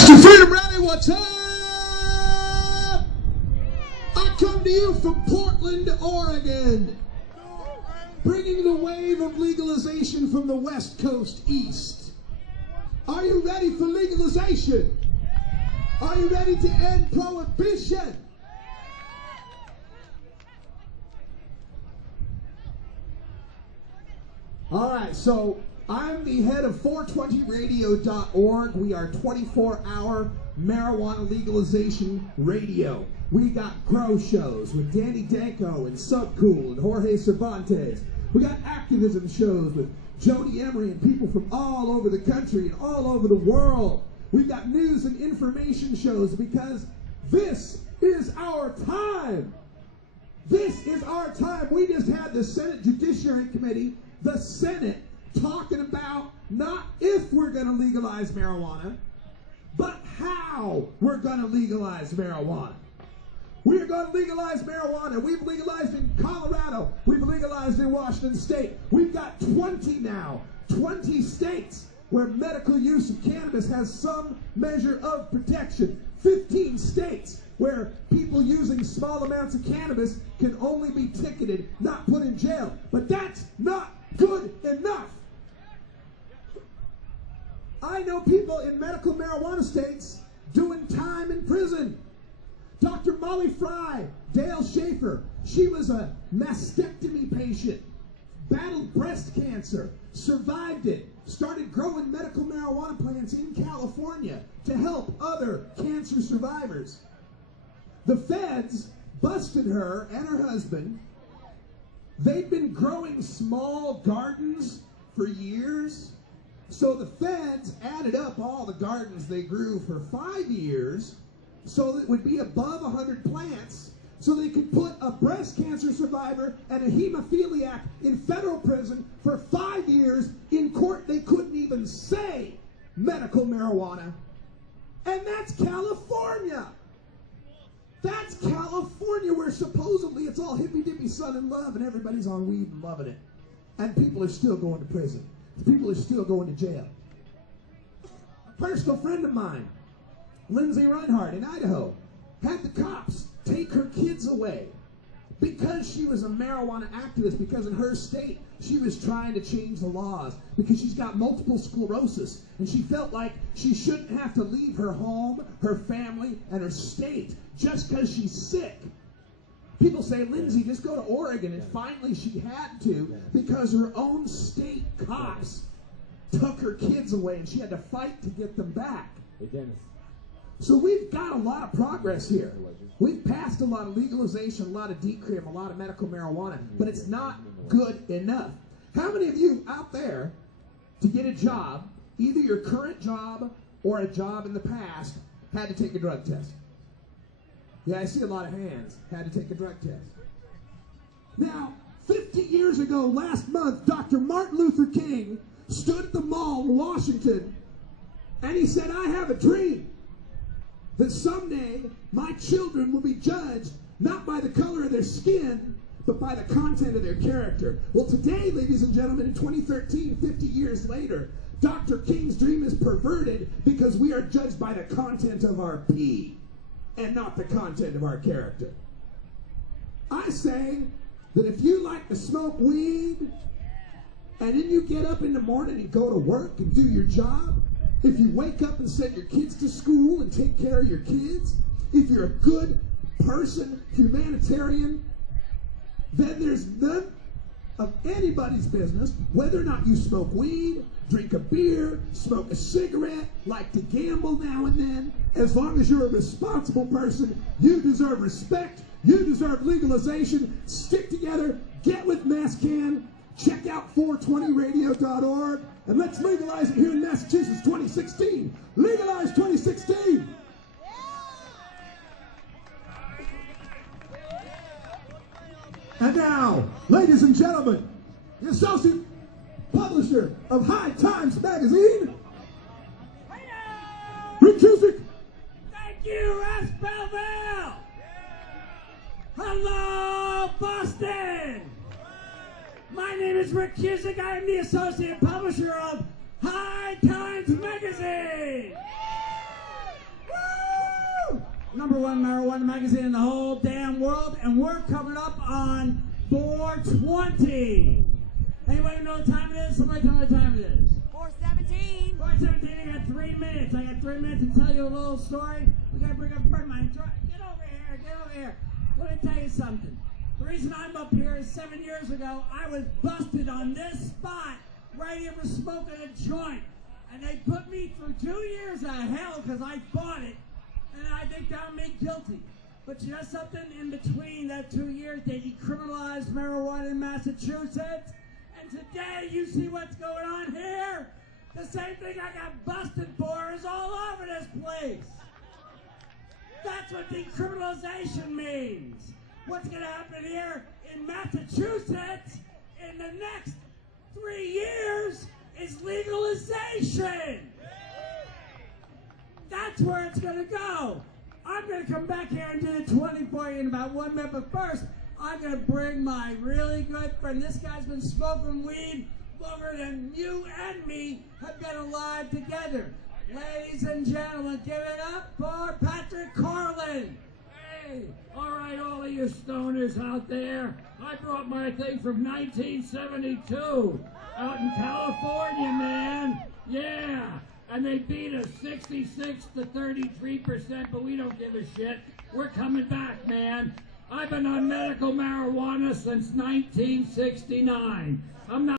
Mr. Freedom Rally, what's up? I come to you from Portland, Oregon, bringing the wave of legalization from the West Coast east. Are you ready for legalization? Are you ready to end prohibition? All right, so I'm the head of 420radio.org. We are 24-hour marijuana legalization radio. We got grow shows with Danny Danko and Subcool and Jorge Cervantes. We got activism shows with Jody Emery and people from all over the country and all over the world. We've got news and information shows because this is our time. This is our time. We just had the Senate Judiciary Committee, the Senate, talking about not if we're going to legalize marijuana, but how we're going to legalize marijuana. We're going to legalize marijuana. We've legalized in Colorado. We've legalized in Washington State. We've got 20 now, 20 states where medical use of cannabis has some measure of protection. 15 states where people using small amounts of cannabis can only be ticketed, not put in jail. But that's not good enough. I know people in medical marijuana states doing time in prison. Dr. Molly Fry, Dale Schaefer, she was a mastectomy patient, battled breast cancer, survived it, started growing medical marijuana plants in California to help other cancer survivors. The feds busted her and her husband. They'd been growing small gardens for years. So the feds added up all the gardens they grew for 5 years so that it would be above 100 plants so they could put a breast cancer survivor and a hemophiliac in federal prison for 5 years. In court, they couldn't even say medical marijuana. And that's California. That's California, where supposedly it's all hippy-dippy sun and love and everybody's on weed and loving it. And people are still going to prison. People are still going to jail. A personal friend of mine, Lindsay Reinhardt in Idaho, had the cops take her kids away because she was a marijuana activist, because in her state she was trying to change the laws, because she's got multiple sclerosis and she felt like she shouldn't have to leave her home, her family, and her state just because she's sick. People say, Lindsay, just go to Oregon, and finally she had to because her own state cops took her kids away and she had to fight to get them back. So we've got a lot of progress here. We've passed a lot of legalization, a lot of decrim, a lot of medical marijuana, but it's not good enough. How many of you out there, to get a job, either your current job or a job in the past, had to take a drug test? Yeah, I see a lot of hands. Had to take a drug test. Now, 50 years ago, last month, Dr. Martin Luther King stood at the mall in Washington, and he said, I have a dream that someday my children will be judged not by the color of their skin, but by the content of their character. Well, today, ladies and gentlemen, in 2013, 50 years later, Dr. King's dream is perverted because we are judged by the content of our pee and not the content of our character. I say that if you like to smoke weed and then you get up in the morning and go to work and do your job, if you wake up and send your kids to school and take care of your kids, if you're a good person, humanitarian, then there's none of anybody's business whether or not you smoke weed, drink a beer, smoke a cigarette, like to gamble now and then. As long as you're a responsible person, you deserve respect, you deserve legalization. Stick together, get with MassCan, check out 420radio.org, and let's legalize it here in Massachusetts 2016. Legalize 2016. And now, ladies and gentlemen, the associate publisher of High Times magazine, Rick Cusick. Thank you, Russ Belville. Hello, Boston. My name is Rick Cusick. I am the associate publisher of High Times magazine. #1 marijuana magazine in the whole damn world, and we're coming up on 420. Anybody know what time it is? Somebody tell me what time it is. 417. 417, I got 3 minutes. I got 3 minutes to tell you a little story. We gotta bring up a friend of mine. Get over here, get over here. Let me tell you something. The reason I'm up here is 7 years ago, I was busted on this spot right here for smoking a joint. And they put me through 2 years of hell because I fought it. And I think they found me guilty. But you know something? In between that 2 years, they decriminalized marijuana in Massachusetts. And today, you see what's going on here? The same thing I got busted for is all over this place. That's what decriminalization means. What's going to happen here in Massachusetts in the next 3 years is legalization. That's where it's going to go. I'm going to come back here and do the 20 for you in about 1 minute, but first, I'm going to bring my really good friend. This guy's been smoking weed longer than you and me have been alive together. Ladies and gentlemen, give it up for Patrick Carlin. Hey, all right, all of you stoners out there. I brought my thing from 1972 out in California, man. Yeah, and they beat us 66 to 33%, but we don't give a shit. We're coming back, man. I've been on medical marijuana since 1969. I'm not